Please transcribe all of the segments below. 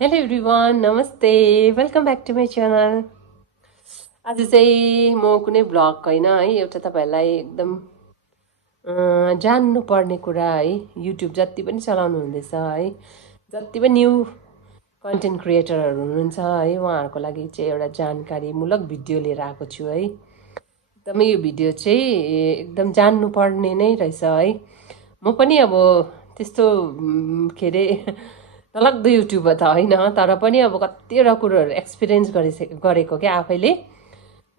Hello everyone, नमस्ते, welcome back to my channel. आज चाहिँ म कुनै ब्लग होइन है, एउटा तपाईँहरूलाई एकदम जान्नुपर्ने कुरा है, युट्युब जति पनि चलाउनु हुँदैछ है, जति पनि न्यू कन्टेन्ट क्रिएटरहरू हुनुहुन्छ है, उहाँहरूको लागि चाहिँ एउटा जानकारीमूलक भिडियो लिएर आएको छु है। एकदमै यो भिडियो चाहिँ एकदम जान्नुपर्ने नै रहेछ है। म पनि अब त्यस्तो के अरे डरलाग्दो युट्युबर त होइन, तर पनि अब कतिवटा कुरोहरू एक्सपिरियन्स गरेको क्या आफैले,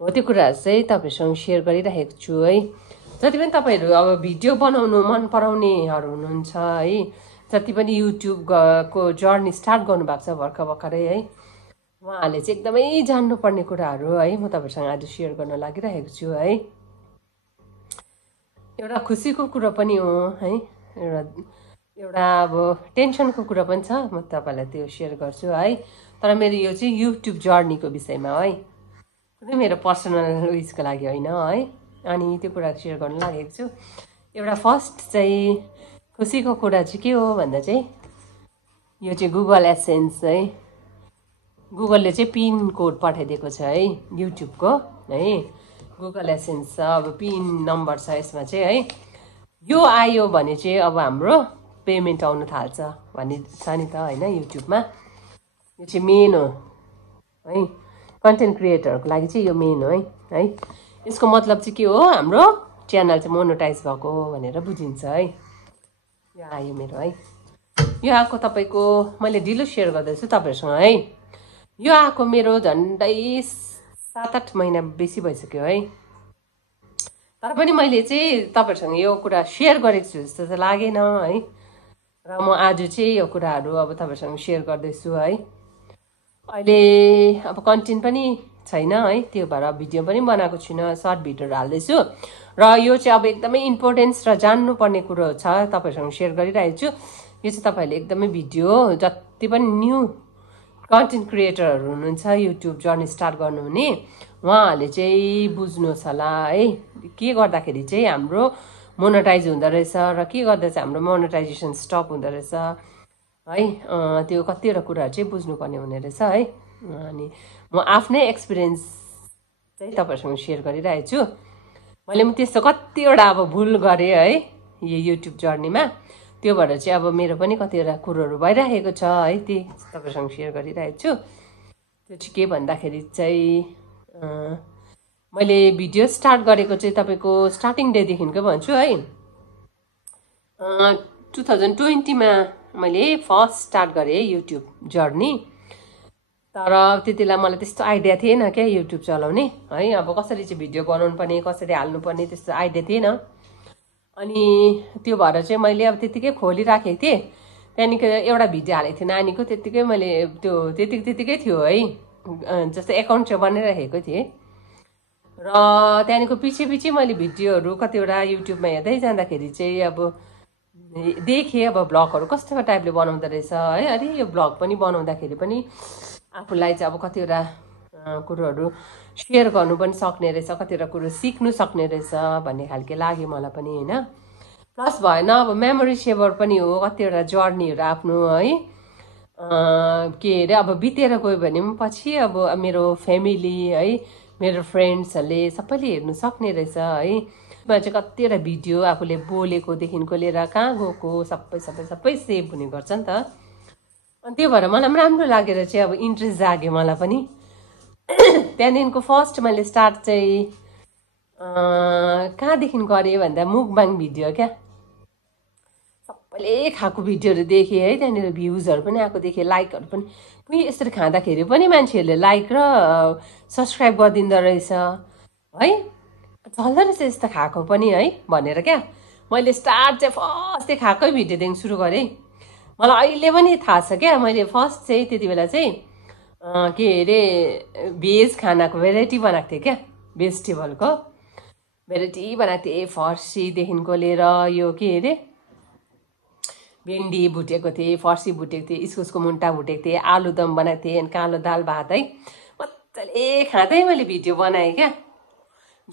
हो त्यो कुराहरू चाहिँ तपाईँहरूसँग सेयर गरिरहेको छु है। जति पनि तपाईँहरू अब भिडियो बनाउनु मन पराउनेहरू हुनुहुन्छ है, जति पनि युट्युबको जर्नी स्टार्ट गर्नुभएको छ भर्खरै है, उहाँहरूले चाहिँ एकदमै जान्नुपर्ने कुराहरू है म तपाईँहरूसँग आज सेयर गर्न लागिरहेको छु है। एउटा खुसीको कुरो पनि हो है, एउटा अब टेन्सनको कुरा पनि छ, म तपाईँलाई त्यो सेयर गर्छु है। तर मेरो यो चाहिँ युट्युब जर्नीको विषयमा है, कुनै मेरो पर्सनल उयसको लागि होइन है। अनि त्यो कुरा सेयर गर्न लागेको छु। एउटा फर्स्ट चाहिँ खुसीको कुरा चाहिँ के हो भन्दा चाहिँ यो चाहिँ गुगल एडसेन्स है, गुगलले चाहिँ पिन कोड पठाइदिएको छ है युट्युबको है। गुगल एडसेन्स छ, अब पिन नम्बर छ यसमा चाहिँ है। यो आयो भने चाहिँ अब हाम्रो पेमेन्ट आउनु थाल्छ भन्ने छ नि त होइन युट्युबमा। यो चाहिँ मेन हो है, कन्टेन्ट क्रिएटरहरूको लागि चाहिँ यो मेन हो है। यसको मतलब चाहिँ के हो, हाम्रो च्यानल चाहिँ मोनेटाइज भएको भनेर बुझिन्छ है। यो आयो मेरो है, यो आएको तपाईँको मैले ढिलो सेयर गर्दैछु तपाईँहरूसँग है। यो आएको मेरो झन्डै 7-8 महिना बेसी भइसक्यो है। तर पनि मैले चाहिँ तपाईँहरूसँग यो कुरा सेयर गरेको छु जस्तो चाहिँ लागेन है। र म आज चाहिँ यो कुराहरू अब तपाईँहरूसँग सेयर गर्दैछु है। अहिले अब कन्टेन्ट पनि छैन है, त्यो भएर भिडियो पनि बनाएको छुइनँ, सर्ट भिडियोहरू हाल्दैछु। र यो चाहिँ अब एकदमै इम्पोर्टेन्स र जान्नुपर्ने कुरो छ, तपाईँहरूसँग सेयर गरिरहेको छु। यो चाहिँ तपाईँहरूले एकदमै भिडियो जति पनि न्यू कन्टेन्ट क्रिएटरहरू हुनुहुन्छ, युट्युब जर्नी स्टार्ट गर्नुहुने, उहाँहरूले चाहिँ बुझ्नुहोस् होला है। के गर्दाखेरि चाहिँ हाम्रो मोनेटाइज हुँदो रहेछ र के गर्दा चाहिँ हाम्रो मोनेटाइजेसन स्टप हुँदो रहेछ है, त्यो कतिवटा कुराहरू चाहिँ बुझ्नुपर्ने हुने रहेछ है। अनि म आफ्नै एक्सपिरियन्स चाहिँ तपाईँहरूसँग सेयर गरिरहेको छु। मैले पनि त्यस्तो कतिवटा अब भुल गरेँ है यो युट्युब जर्नीमा, त्यो भएर चाहिँ अब मेरो पनि कतिवटा कुरोहरू भइरहेको छ है, त्यही तपाईँहरूसँग सेयर गरिरहेको छु। त्यो चाहिँ के भन्दाखेरि चाहिँ मैले भिडियो स्टार्ट गरेको चाहिँ तपाईँको स्टार्टिङ डेदेखिको भन्छु है। 2020मा मैले फर्स्ट स्टार्ट गरेँ युट्युब जर्नी। तर त्यतिलाई मलाई त्यस्तो आइडिया थिएन क्या युट्युब चलाउने है, अब कसरी चाहिँ भिडियो बनाउनु पर्ने, कसरी हाल्नुपर्ने त्यस्तो आइडिया थिएन। अनि त्यो भएर चाहिँ मैले अब त्यत्तिकै खोलिराखेको थिएँ। त्यहाँदेखि एउटा भिडियो हालेको थिएँ नानीको, त्यत्तिकै मैले त्यो त्यतिकै थियो है, जस्तो एकाउन्ट चाहिँ बनाइराखेको थिएँ। र त्यहाँदेखिको पछि मैले भिडियोहरू कतिवटा युट्युबमा हेर्दै जाँदाखेरि चाहिँ अब देखेँ अब ब्लगहरू कस्तो टाइपले बनाउँदो रहेछ है। अरे यो ब्लग पनि बनाउँदाखेरि पनि आफूलाई चाहिँ अब कतिवटा कुरोहरू सेयर गर्नु पनि सक्ने रहेछ, कतिवटा कुरो सिक्नु सक्ने रहेछ भन्ने खालके लाग्यो मलाई पनि होइन। प्लस भएन अब मेमोरी सेभर पनि हो, कतिवटा जर्नीहरू आफ्नो है के अरे अब बितेर गयो भने पनि पछि अब मेरो फ्यामिली है, मेरो फ्रेन्ड्सहरूले सबैले हेर्नु सक्ने रहेछ है। मा चाहिँ कतिवटा भिडियो आफूले बोलेकोदेखिको लिएर कहाँ गएको सबै सेभ हुने गर्छ नि त। अनि त्यो भएर मलाई पनि राम्रो लागेर चाहिँ अब इन्ट्रेस्ट जाग्यो मलाई पनि। त्यहाँदेखिको फर्स्ट मैले स्टार्ट चाहिँ कहाँदेखि गरेँ भन्दा मुकबाङ भिडियो क्या, सबैले खाएको भिडियोहरू देखेँ है, त्यहाँनिर भ्युजहरू पनि आएको देखेँ, लाइकहरू पनि यसरी खाँदाखेरि पनि मान्छेहरूले लाइक र सब्सक्राइब गरिदिँदो रहेछ है, चल्दो रहेछ यस्तो खाएको पनि है भनेर क्या। मैले स्टार्ट चाहिँ फर्स्ट खाएकै भिडियोदेखि सुरु गरेँ। मलाई अहिले पनि थाहा छ क्या, मैले फर्स्ट चाहिँ त्यति बेला चाहिँ के अरे भेज खानाको भेराइटी बनाएको थिएँ क्या, भेजिटेबलको भेराइटी बनाएको थिएँ। फर्सीदेखिको लिएर यो के अरे भेन्डी भुटेको थिएँ, फर्सी भुटेको थिएँ, इस्कुसको मुन्टा भुटेको थिएँ, आलुदम बनाएको थिएँ, अनि कालो दाल भात है, मजाले खाँदै मैले भिडियो बनाएँ क्या।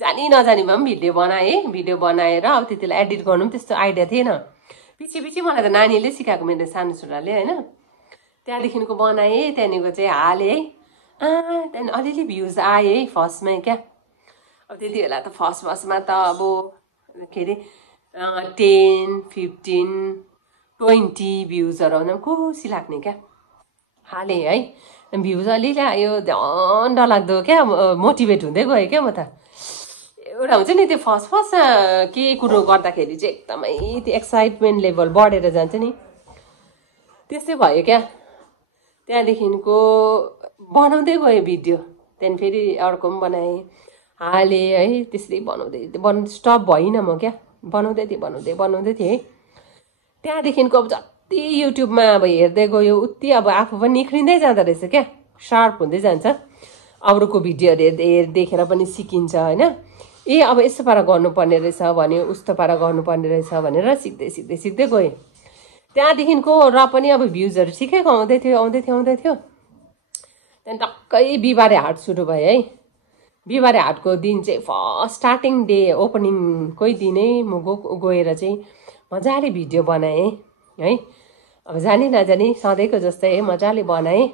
जानी नजानीमा पनि भिडियो बनाएँ। भिडियो बनाएर अब त्यतिलाई एडिट गर्नु पनि त्यस्तो आइडिया थिएन। पछि मलाई त नानीले सिकाएको, मेरो सानो छोराले होइन। त्यहाँदेखिको बनाएँ, त्यहाँदेखिको चाहिँ हालेँ है। त्यहाँदेखि अलिअलि भ्युज आयो है फर्स्टमै क्या। अब त्यति बेला त फर्स्टमा त अब के अरे 10, 15, 20 भ्युजहरू आउँदा खुसी लाग्ने क्या। हालेँ है, भ्युज अलिअलि आयो, झन् डरलाग्दो क्या, मोटिभेट हुँदै गयो क्या म त। एउटा हुन्छ नि त्यो फर्स्ट के कुरो गर्दाखेरि चाहिँ एकदमै त्यो एक्साइटमेन्ट लेभल बढेर जान्छ नि, त्यस्तै भयो क्या। त्यहाँदेखिको बनाउँदै गएँ भिडियो, त्यहाँदेखि फेरि अर्को पनि बनाएँ, हालेँ है। त्यसरी बनाउँदै स्टप भइनँ म क्या, बनाउँदै थिएँ है। त्यहाँदेखिको अब जति युट्युबमा अब हेर्दै गयो उति अब आफू पनि निख्रिँदै जाँदो रहेछ क्या, सार्प हुँदै जान्छ। अरूको भिडियोहरू देखेर पनि सिकिन्छ होइन। अब यस्तो पारा गर्नुपर्ने रहेछ भन्यो, उस्तो पारा गर्नुपर्ने रहेछ भनेर सिक्दै गएँ। त्यहाँदेखिको र पनि अब भ्युजहरू ठिकैको आउँदै थियो। त्यहाँदेखि टक्कै बिहिबारे हाट सुरु भयो है। बिहिबारे हाटको दिन चाहिँ फर्स्ट स्टार्टिङ डे ओपनिङकै दिनै म गएर चाहिँ मजाले भिडियो बनाएँ है। अब जानी नजानी सधैँको जस्तै है मजाले बनाएँ।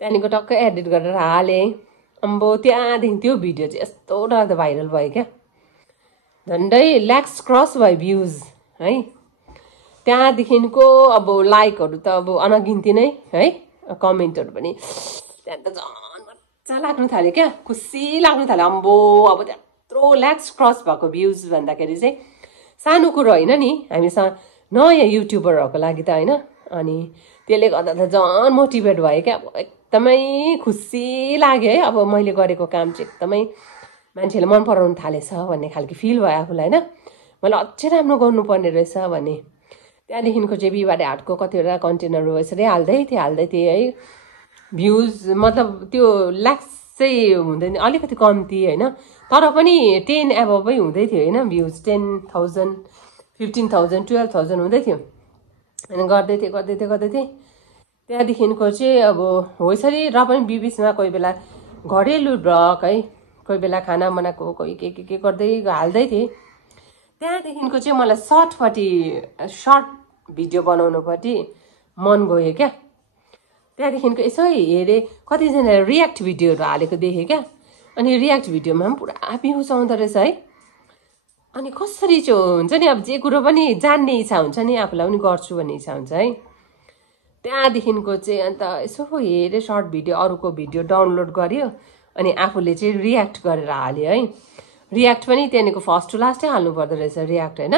त्यहाँदेखिको टक्कै एडिट गरेर हालेँ। अम्बो त्यहाँदेखि त्यो भिडियो चाहिँ यस्तो डरलाग्दो भाइरल भयो क्या, झन्डै ल्याक्स क्रस भयो भ्युज है। त्यहाँदेखिको अब लाइकहरू त अब अनगिन्ती नै है, कमेन्टहरू पनि त्यहाँ त झन् मजा लाग्नु थाल्यो क्या, खुसी लाग्नु थाल्यो। अम्बो अब त्यत्रो ल्याक्स क्रस भएको भ्युज भन्दाखेरि चाहिँ सानो कुरो होइन नि हामीसँग नयाँ युट्युबरहरूको लागि त होइन। अनि त्यसले गर्दा त झन् मोटिभेट भयो क्या, अब एकदमै खुसी लाग्यो है। अब मैले गरेको काम चाहिँ एकदमै मान्छेले मन पराउनु थालेछ भन्ने खालको फिल भयो आफूलाई होइन। मैले अझै राम्रो गर्नुपर्ने रहेछ भन्ने। त्यहाँदेखिको चाहिँ बिहिबारे हाटको कतिवटा कन्टेन्टहरू यसरी हाल्दै थिएँ है। भ्युज मतलब त्यो ल्याक्स चाहिँ हुँदैन, अलिकति कम्ती होइन, तर पनि 10 एबभै हुँदै थियो होइन भ्युज। 10,000, 15,000, 12,000 हुँदै थियो। अनि गर्दै थिएँ। त्यहाँदेखिको चाहिँ अब हो यसरी र पनि बिचमा कोही बेला घरेलु ब्लग है, कोही बेला खाना बनाएको, कोही के गर्दै हाल्दै थिएँ। त्यहाँदेखिको चाहिँ मलाई सर्ट भिडियो बनाउनुपट्टि मन गयो क्या। त्यहाँदेखिको यसो हेरेँ, कतिजनाले रियाक्ट भिडियोहरू हालेको देखेँ क्या। अनि रियाक्ट भिडियोमा पनि पुरा भ्युज आउँदो रहेछ है। अनि कसरी चाहिँ हुन्छ नि, अब जे कुरो पनि जान्ने इच्छा हुन्छ नि, आफूलाई पनि गर्छु भन्ने इच्छा हुन्छ है। त्यहाँदेखिको चाहिँ अन्त यसो हेरेँ सर्ट भिडियो, अरूको भिडियो डाउनलोड गर्यो अनि आफूले चाहिँ रियाक्ट गरेर हाल्यो है। रियाक्ट पनि त्यहाँदेखिको फर्स्ट टु लास्टै हाल्नु पर्दो रहेछ रियाक्ट होइन।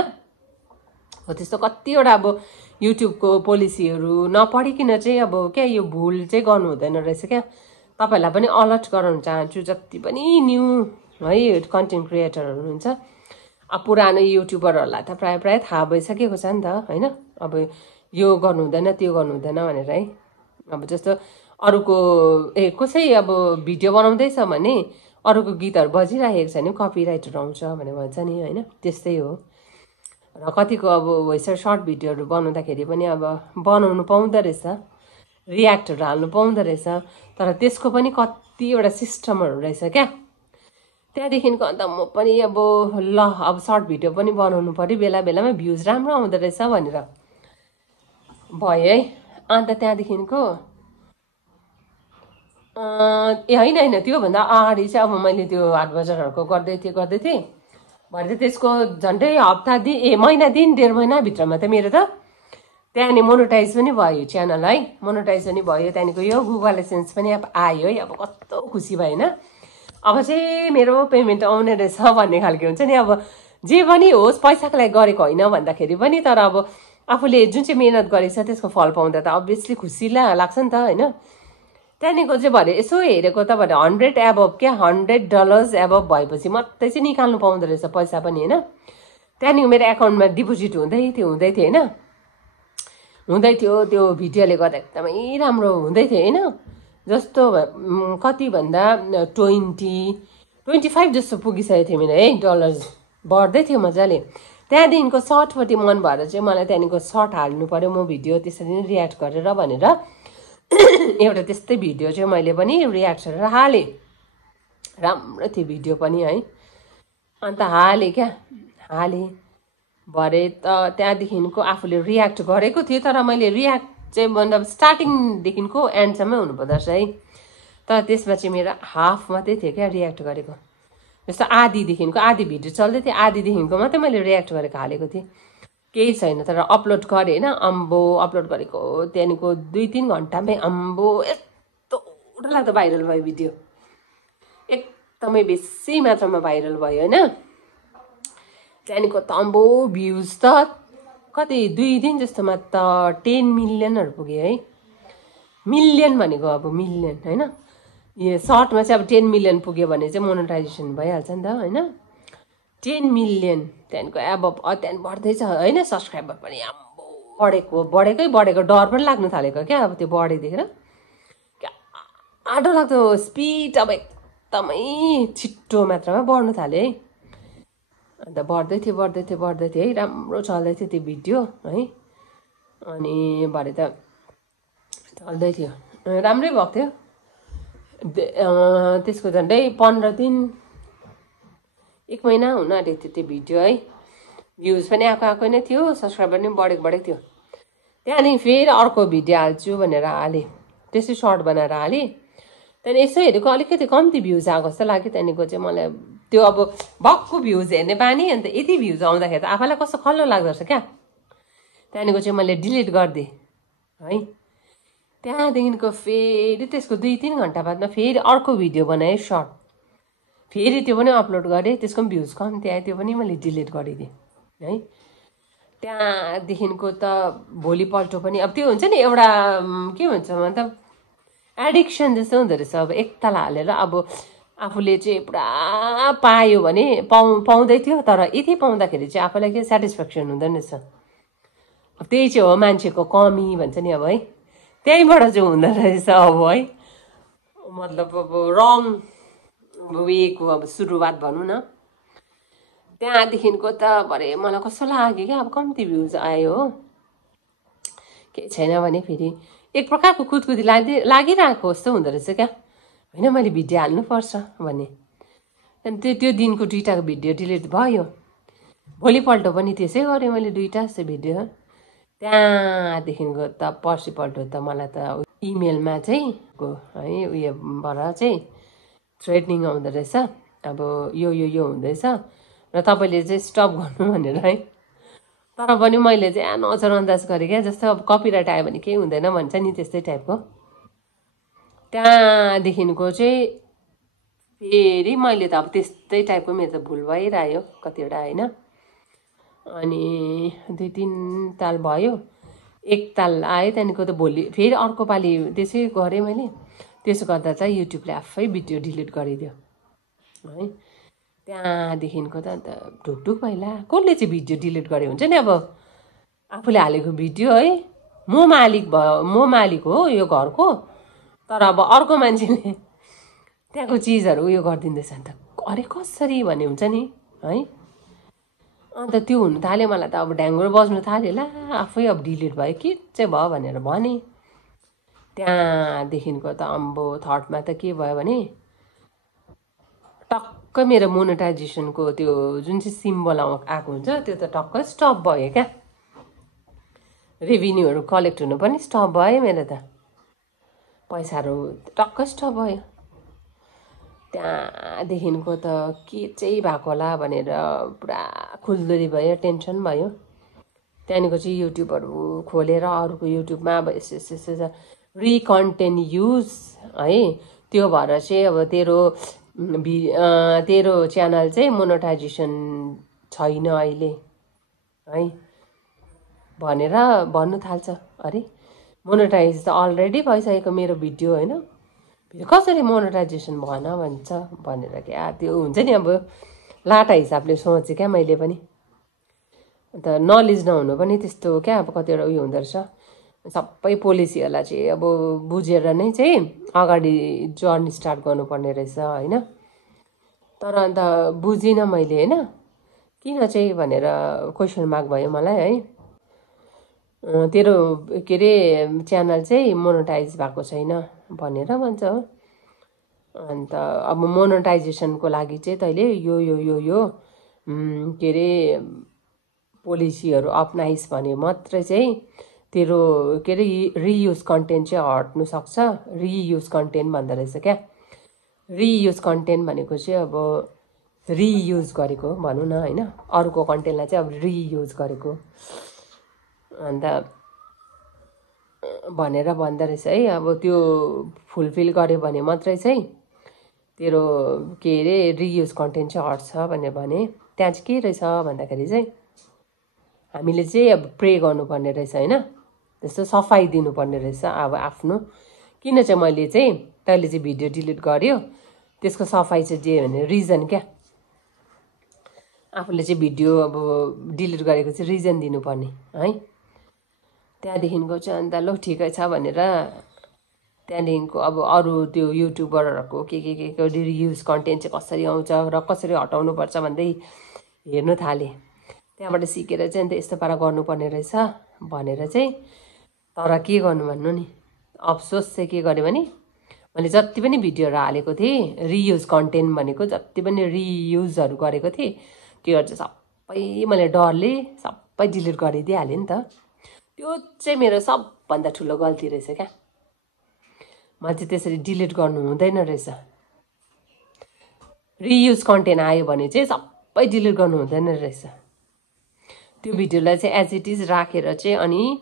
हो त्यस्तो कतिवटा अब युट्युबको पोलिसीहरू नपढिकन चाहिँ अब क्या यो भुल चाहिँ गर्नु हुँदैन रहेछ क्या। तपाईँहरूलाई पनि अलर्ट गराउन चाहन्छु, जति पनि न्यू है कन्टेन्ट क्रिएटरहरू हुनुहुन्छ। अब पुरानो युट्युबरहरूलाई त प्रायः थाहा भइसकेको छ नि त होइन। अब यो गर्नु हुँदैन त्यो गर्नु हुँदैन भनेर है। अब जस्तो अरूको कसै अब भिडियो बनाउँदैछ भने अरूको गीतहरू बजिरहेको छ भने कपिराइटहरू आउँछ भनेर भन्छ नि होइन, त्यस्तै हो। र कतिको अब यसरी सर्ट भिडियोहरू बनाउँदाखेरि पनि अब बनाउनु पाउँदो रहेछ, रियाक्टहरू हाल्नु पाउँदो रहेछ, तर त्यसको पनि कतिवटा सिस्टमहरू रहेछ क्या। त्यहाँदेखिको अन्त म पनि अब सर्ट भिडियो पनि बनाउनु पऱ्यो, बेलामा भ्युज राम्रो आउँदो रहेछ भनेर भयो है। अन्त त्यहाँदेखिको होइन त्योभन्दा अगाडि चाहिँ अब मैले त्यो हाट बजारहरूको गर्दै थिएँ। भरे त्यसको झन्डै महिना दिन 1.5 महिनाभित्रमा त मेरो त त्यहाँदेखि मोनेटाइज पनि भयो च्यानल है, मोनेटाइज पनि भयो। त्यहाँदेखिको यो गुगल एडसेन्स पनि अब आयो है। अब कस्तो खुसी भयो होइन, अब चाहिँ मेरो पेमेन्ट आउने रहेछ भन्ने खालको हुन्छ नि। अब जे पनि होस् पैसाको लागि गरेको होइन भन्दाखेरि पनि, तर अब आफूले जुन चाहिँ मेहनत गरेको छ त्यसको फल पाउँदा त अभियसली खुसी लाग्छ नि त होइन। त्यहाँदेखिको चाहिँ भरे यसो हेरेको त भरे $100 एबभ क्या, $100 एबभ भएपछि मात्रै चाहिँ निकाल्नु पाउँदो रहेछ पैसा पनि होइन। त्यहाँदेखि मेरो एकाउन्टमा डिपोजिट हुँदै थियो होइन, हुँदै थियो। त्यो भिडियोले गर्दा एकदमै राम्रो हुँदै थियो होइन। जस्तो कति भन्दा 25 जस्तो पुगिसकेको थियो मेरो है डलर्स, बढ्दै थियो मजाले। त्यहाँदेखिको सर्टपट्टि मन भएर चाहिँ मलाई त्यहाँदेखिको सर्ट हाल्नु पऱ्यो म भिडियो त्यसरी नै रियाक्ट गरेर भनेर एउटा त्यस्तै भिडियो चाहिँ मैले पनि रियाक्ट गरेर हालेँ। राम्रो थियो भिडियो पनि है। अन्त हालेँ भरे त त्यहाँदेखिको आफूले रियाक्ट गरेको थिएँ, तर मैले रियाक्ट चाहिँ मतलब स्टार्टिङदेखिको एन्डसम्मै हुनुपर्दो रहेछ है। तर त्यसमा चाहिँ मेरो हाफ मात्रै थियो क्या रियाक्ट गरेको। जस्तो आधी भिडियो चल्दै थियो, आधीदेखिको मात्रै मैले रियाक्ट गरेको हालेको थिएँ, केही छैन। तर अपलोड गरेँ होइन, अम्बो अपलोड गरेको त्यहाँदेखिको 2-3 घन्टामै अम्बो यस्तो डरलाग्दो भाइरल भयो भिडियो, एकदमै बेसी मात्रामा भाइरल भयो होइन। त्यहाँदेखिको त अम्बो भ्युज त कति 2 दिन जस्तोमा त 10 मिलियनहरू पुग्यो है। मिलियन भनेको अब मिलियन होइन, यो सर्टमा चाहिँ अब 10 मिलियन पुग्यो भने चाहिँ मोनेटाइजेसन भइहाल्छ नि त होइन। 10 मिलियन त्यहाँदेखिको त्यहाँदेखि बढ्दैछ होइन। सब्सक्राइबर पनि आम्बो बढेको डर पनि लाग्नु थालेको क्या अब त्यो बढे देखेर, क्या आडो लाग्दो स्पिड अब एकदमै छिट्टो मात्रामा बढ्नु थाल्यो है। अन्त बढ्दै थियो है, राम्रो चल्दै थियो त्यो भिडियो है। अनि भरे त चल्दै थियो, राम्रै भएको थियो। त्यसको झन्डै 15 दिन 1 महिना हुन आँटेको थियो त्यो भिडियो है। भ्युज पनि आएको नै थियो, सब्सक्राइबर पनि बढेको थियो। त्यहाँदेखि फेरि अर्को भिडियो हाल्छु भनेर हालेँ, त्यसै सर्ट बनाएर हालेँ। त्यहाँदेखि यसो हेरेको अलिकति कम्ती भ्युज आएको जस्तो लाग्यो। त्यहाँदेखिको चाहिँ मलाई त्यो अब भक्कु भ्युज हेर्ने बानी, अन्त यति भ्युज आउँदाखेरि त आफैलाई कस्तो खल्लो लाग्दो रहेछ क्या। त्यहाँदेखिको चाहिँ मैले डिलिट गरिदिएँ है। त्यहाँदेखिको फेरि त्यसको 2-3 घन्टा बादमा फेरि अर्को भिडियो बनाएँ सर्ट, फेरि त्यो पनि अपलोड गरेँ, त्यसको पनि भ्युज कम्ती आयो, त्यो पनि मैले डिलिट गरिदिएँ है। त्यहाँदेखिको त भोलिपल्ट पनि अब त्यो हुन्छ नि एउटा के भन्छ मतलब एडिक्सन जस्तो हुँदो रहेछ। अब एकताल हालेर अब आफूले चाहिँ पुरा पायो भने पाउँदै थियो, तर यति पाउँदाखेरि चाहिँ आफूलाई के सेटिस्फ्याक्सन हुँदैन रहेछ। अब त्यही चाहिँ हो मान्छेको कमी भन्छ नि अब है, त्यहीँबाट चाहिँ हुँदो रहेछ अब है। मतलब अब रङ वेको अब सुरुवात भनौँ न। त्यहाँदेखिको त भरे मलाई कस्तो लाग्यो क्या, अब कम्ती भ्युज आयो हो, केही छैन भने फेरि एक प्रकारको खुदकुदी लागिरहेको जस्तो हुँदो रहेछ क्या होइन। मैले भिडियो हाल्नुपर्छ भने त्यो दिनको 2टा भिडियो डिलिट भयो। भोलिपल्ट पनि त्यसै गरेँ मैले, 2टा जस्तो भिडियो। त्यहाँदेखिको त पर्सिपल्ट त मलाई त इमेलमा चाहिँ है उयोबाट चाहिँ थ्रेटनिङ आउँदो रहेछ, अब यो हुँदैछ र तपाईँले चाहिँ स्टप गर्नु भनेर है। तर पनि मैले चाहिँ नजरअन्दाज गरेँ क्या, जस्तो अब कपिराइट आयो भने केही हुँदैन भन्छ नि, त्यस्तै टाइपको। त्यहाँदेखिको चाहिँ फेरि मैले त अब त्यस्तै टाइपको मेरो त भुल भइरह्यो कतिवटा होइन। अनि 2-3 ताल भयो, 1 ताल आयो। त्यहाँदेखिको त भोलि फेरि अर्को पालि त्यसै गरेँ मैले। त्यसो गर्दा चाहिँ युट्युबले आफै भिडियो डिलिट गरिदियो है। त्यहाँदेखिको त अन्त ढुकढुक पहिला कसले चाहिँ भिडियो डिलिट गरे हुन्छ नि। अब आफूले हालेको भिडियो है, म मालिक हो यो घरको, तर अब अर्को मान्छेले त्यहाँको चिजहरू उयो गरिदिँदैछ नि त, अरे कसरी भन्ने हुन्छ नि है। अन्त त्यो हुनु थाल्यो, मलाई त अब ढ्याङ्ग्रो बज्नु थाल्यो, ला आफै अब डिलिट भयो के चाहिँ भयो भनेर भने। त्यहाँदेखिको त अम्बो थर्डमा त के भयो भने टक्क मेरो मोनेटाइजेसनको त्यो जुन चाहिँ सिम्बल आएको हुन्छ त्यो त टक्क स्टप भयो क्या। रेभिन्यूहरू कलेक्ट हुनु पनि स्टप भयो मेरो त, पैसाहरू टक्क स्टप भयो। त्यहाँदेखिको त के चाहिँ भएको होला भनेर पुरा खुल्दुली भयो, टेन्सन भयो। त्यहाँदेखिको चाहिँ युट्युबहरू खोलेर अरूको युट्युबमा अब यसो रिकन्टेन्ट युज है, त्यो भएर चाहिँ अब तेरो च्यानल चाहिँ मोनेटाइजेसन छैन अहिले है भनेर भन्नु थाल्छ। अरे मोनेटाइज त अलरेडी भइसकेको मेरो भिडियो होइन, कसरी मोनेटाइजेसन भन भन्छ भनेर क्या। त्यो हुन्छ नि अब लाटा हिसाबले सोचेँ क्या मैले पनि। अन्त नलेज नहुनु पनि त्यस्तो क्या, अब कतिवटा उयो हुँदो रहेछ। सबै पोलिसीहरूलाई चाहिँ अब बुझेर नै चाहिँ अगाडि जर्नी स्टार्ट गर्नुपर्ने रहेछ होइन। तर अन्त बुझिनँ मैले होइन, किन चाहिँ भनेर क्वेसन मार्क भयो मलाई है। तेरो के अरे च्यानल चाहिँ मोनेटाइज भएको छैन भनेर भन्छ हो। अन्त अब मोनेटाइजेसनको लागि चाहिँ तैँले यो के अरे पोलिसीहरू अप्नाइस् भने मात्रै चाहिँ तेरो के अरे रियुज कन्टेन्ट चाहिँ हट्नु सक्छ। रियुज कन्टेन्ट भन्दो रहेछ क्या। रियुज कन्टेन्ट भनेको चाहिँ अब रियुज गरेको भनौँ न होइन, अरूको कन्टेन्टलाई चाहिँ अब रियुज गरेको अन्त भनेर भन्दो रहेछ है। अब त्यो फुलफिल गर्यो भने मात्रै चाहिँ तेरो के अरे रियुज कन्टेन्ट चाहिँ हट्छ भनेर भने। त्यहाँ चाहिँ के रहेछ भन्दाखेरि चाहिँ हामीले चाहिँ अब प्रे गर्नुपर्ने रहेछ होइन, त्यस्तो सफाइ दिनुपर्ने रहेछ अब आफ्नो। किन चाहिँ मैले चाहिँ तैँले चाहिँ भिडियो डिलिट गर्यो त्यसको सफाइ चाहिँ दियो भने रिजन क्या, आफूले चाहिँ भिडियो अब डिलिट गरेको चाहिँ रिजन दिनुपर्ने है। त्यहाँदेखिको चाहिँ अन्त ल ठिकै छ भनेर त्यहाँदेखिको अब अरू त्यो युट्युबरहरूको के रियुज कन्टेन्ट चाहिँ कसरी आउँछ र कसरी हटाउनुपर्छ भन्दै हेर्नु थालेँ। त्यहाँबाट सिकेर चाहिँ अन्त यस्तो पारा गर्नुपर्ने रहेछ भनेर चाहिँ। तर के गर्नु भन्नु नि, अफसोस चाहिँ के गरेँ भने मैले जति पनि भिडियोहरू हालेको थिएँ रियुज कन्टेन्ट भनेको जति पनि रियुजहरू गरेको थिएँ त्योहरू चाहिँ सबै मैले डरले सबै डिलिट गरिदिइहालेँ नि त। त्यो चाहिँ मेरो सबभन्दा ठुलो गल्ती रहेछ क्या। मैले चाहिँ त्यसरी डिलिट गर्नु हुँदैन रहेछ। रियुज कन्टेन्ट आयो भने चाहिँ सबै डिलिट गर्नु हुँदैन रहेछ। त्यो भिडियोलाई चाहिँ एज इट इज राखेर चाहिँ अनि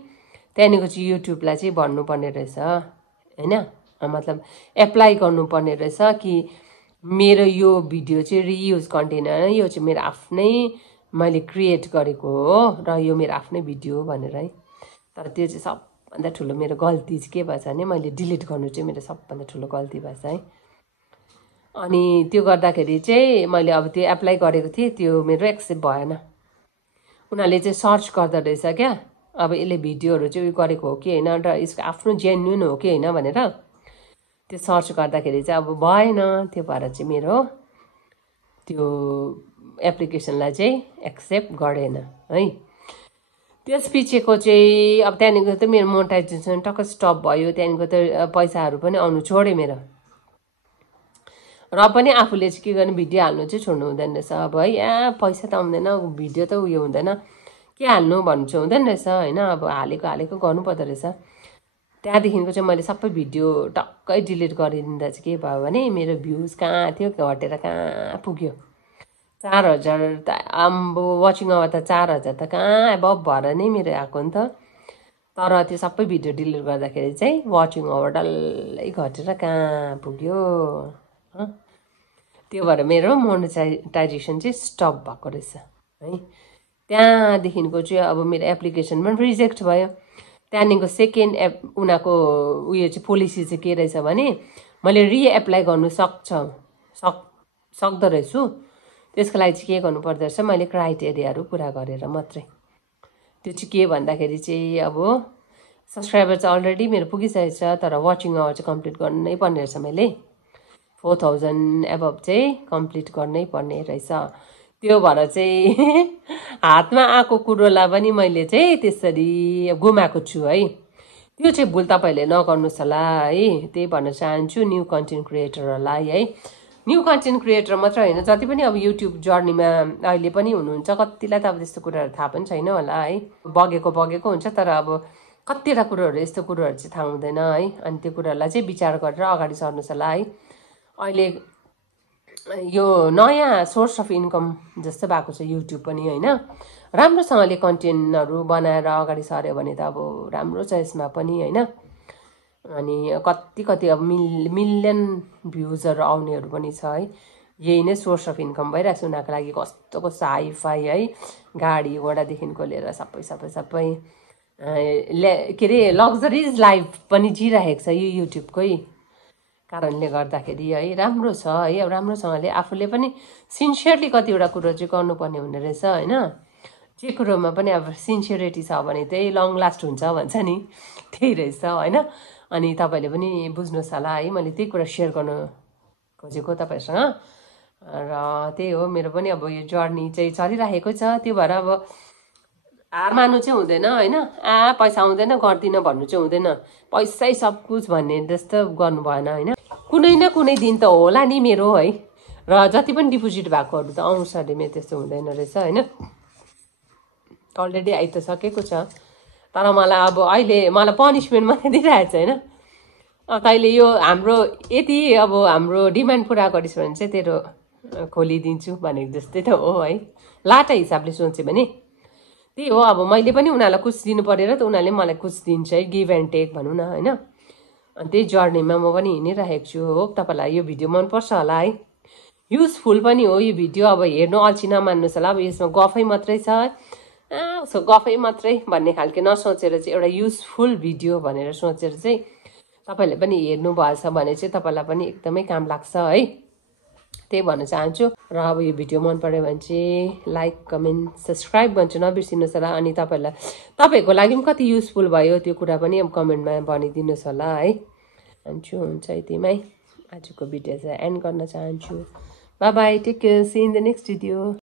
त्यहाँदेखिको चाहिँ युट्युबलाई चाहिँ भन्नुपर्ने रहेछ होइन, मतलब एप्लाई गर्नुपर्ने रहेछ कि मेरो यो भिडियो चाहिँ रियुज कन्टेन्ट होइन, यो चाहिँ मेरो आफ्नै मैले क्रिएट गरेको हो र यो मेरो आफ्नै भिडियो हो भनेर है। तर त्यो चाहिँ सबभन्दा ठुलो मेरो गल्ती चाहिँ के भएछ भने मैले डिलिट गर्नु चाहिँ मेरो सबभन्दा ठुलो गल्ती भएछ है। अनि त्यो गर्दाखेरि चाहिँ मैले अब त्यो एप्लाई गरेको थिएँ त्यो मेरो एक्सेप्ट भएन। उनीहरूले चाहिँ सर्च गर्दो रहेछ क्या, अब यसले भिडियोहरू चाहिँ उयो गरेको हो कि होइन र यसको आफ्नो जेन्युन हो कि होइन भनेर त्यो सर्च गर्दाखेरि चाहिँ अब भएन। त्यो भएर चाहिँ मेरो त्यो एप्लिकेसनलाई चाहिँ एक्सेप्ट गरेन है। त्यस पछिको चाहिँ अब त्यहाँदेखिको त मेरो मोनेटाइजेसन टक्क स्टप भयो। त्यहाँदेखिको त पैसाहरू पनि आउनु छोड्यो मेरो। र पनि आफूले चाहिँ के गर्ने भिडियो हाल्नु चाहिँ छोड्नु हुँदैन रहेछ। अब है यहाँ पैसा त आउँदैन भिडियो त उयो हुँदैन के हाल्नु भन्नु चाहिँ हुँदैन रहेछ होइन। अब हालेको गर्नुपर्दो रहेछ। त्यहाँदेखिको चाहिँ मैले सबै भिडियो टक्कै डिलिट गरिदिँदा चाहिँ के भयो भने मेरो भ्युज कहाँ थियो घटेर कहाँ पुग्यो 4000 त। आम्बो वाचिङ आवर त 4000 त कहाँ एबभ भएर नै मेरो आएको नि त। तर त्यो सबै भिडियो डिलिट गर्दाखेरि चाहिँ वाचिङ आवर डल्लै घटेर कहाँ पुग्यो। त्यो भएर मेरो मोनेटाइजेसन चाहिँ स्टप भएको रहेछ है। त्यहाँदेखिको चाहिँ अब मेरो एप्लिकेसन पनि रिजेक्ट भयो। त्यहाँदेखिको सेकेन्ड उनीहरूको उयो चाहिँ पोलिसी चाहिँ के रहेछ भने मैले रिएप्लाई गर्नु सक्दो रहेछु। त्यसको लागि चाहिँ के गर्नुपर्दो रहेछ मैले क्राइटेरियाहरू पुरा गरेर मात्रै। त्यो चाहिँ के भन्दाखेरि चाहिँ अब सब्सक्राइबर चाहिँ अलरेडी मेरो पुगिसकेको छ तर वाचिङ आवर चाहिँ कम्प्लिट गर्नै पर्ने रहेछ। मैले 4000 एबभ चाहिँ कम्प्लिट गर्नै पर्ने रहेछ। त्यो भएर चाहिँ हातमा आएको कुरोलाई पनि मैले चाहिँ त्यसरी गुमाएको छु है। त्यो चाहिँ भुल तपाईँहरूले नगर्नुहोस् होला है, त्यही भन्न चाहन्छु न्यू कन्टेन्ट क्रिएटरहरूलाई है। न्यू कन्टेन्ट क्रिएटर मात्र होइन जति पनि अब युट्युब जर्नीमा अहिले पनि हुनुहुन्छ कतिलाई त अब त्यस्तो कुराहरू थाहा पनि छैन होला है। बगेको हुन्छ तर अब कतिवटा कुरोहरू यस्तो कुरोहरू चाहिँ थाहा हुँदैन है। अनि त्यो कुराहरूलाई चाहिँ विचार गरेर अगाडि सर्नुहोस् होला है। अहिले यो नयाँ सोर्स अफ इन्कम जस्तो भएको छ युट्युब पनि होइन। राम्रोसँगले कन्टेन्टहरू बनाएर अगाडि सर्यो भने त अब राम्रो छ यसमा पनि होइन। अनि कति अब मिलियन भ्युजहरू आउनेहरू पनि छ है। यही नै सोर्स अफ इन्कम भइरहेको छ उनीहरूको लागि। कस्तो हाइफाई है गाडी घोडादेखिको लिएर सबै के अरे लग्जरिज लाइफ पनि जिइरहेको छ यो युट्युबकै कारणले गर्दाखेरि है। राम्रो छ है। अब राम्रोसँगले आफूले पनि सिन्सियरली कतिवटा कुरो चाहिँ गर्नुपर्ने हुने रहेछ होइन। जे कुरोमा पनि अब सिन्सियरिटी छ भने चाहिँ लङ लास्ट हुन्छ भन्छ नि, त्यही रहेछ होइन। अनि तपाईँले पनि बुझ्नुहोस् होला है। मैले त्यही कुरा सेयर गर्न खोजेको तपाईँहरूसँग र त्यही हो मेरो पनि अब यो जर्नी चाहिँ चलिरहेको छ। त्यो भएर अब हार मान्नु चाहिँ हुँदैन होइन। पैसा आउँदैन गर्दिनँ भन्नु चाहिँ हुँदैन। पैसै सब कुछ भन्ने जस्तो गर्नु भएन होइन। कुनै न कुनै दिन त होला नि मेरो है। र जति पनि डिपोजिट भएकोहरू त आउँछ अरे मेरो त्यस्तो हुँदैन रहेछ होइन। अलरेडी आइ त सकेको छ तर मलाई अब अहिले मलाई पनिसमेन्ट मात्रै दिइरहेको छ होइन। तैँले यो हाम्रो यति अब हाम्रो डिमान्ड पुरा गरिस् भने चाहिँ तेरो खोलिदिन्छु भनेको जस्तै त हो है। लाटा हिसाबले सोचेँ भने त्यही हो। अब मैले पनि उनीहरूलाई कुछ दिनु परेर त उनीहरूले मलाई कुछ दिन्छ है, गिभ एन्ड टेक भनौँ न होइन। अनि त्यही जर्नीमा म पनि हिँडिरहेको छु। हो तपाईँलाई यो भिडियो मनपर्छ होला है, युजफुल पनि हो यो भिडियो। अब हेर्नु अल्छी नमान्नुहोस् होला, अब यसमा गफै मात्रै छ, उसो गफै मात्रै भन्ने खालके नसोचेर चाहिँ एउटा युजफुल भिडियो भनेर सोचेर चाहिँ तपाईँले पनि हेर्नु भएछ भने चाहिँ तपाईँलाई पनि एकदमै काम लाग्छ है, त्यही भन्न चाहन्छु। र अब यो भिडियो मन पऱ्यो भने चाहिँ लाइक कमेन्ट सब्सक्राइब गर्छु नबिर्सिनुहोस् होला। अनि तपाईँहरूको लागि पनि कति युजफुल भयो त्यो कुरा पनि अब कमेन्टमा भनिदिनुहोस् होला है। हुन्छ यतिमै आजको भिडियो चाहिँ एन्ड गर्न चाहन्छु। Bye bye, take care, see in the next video.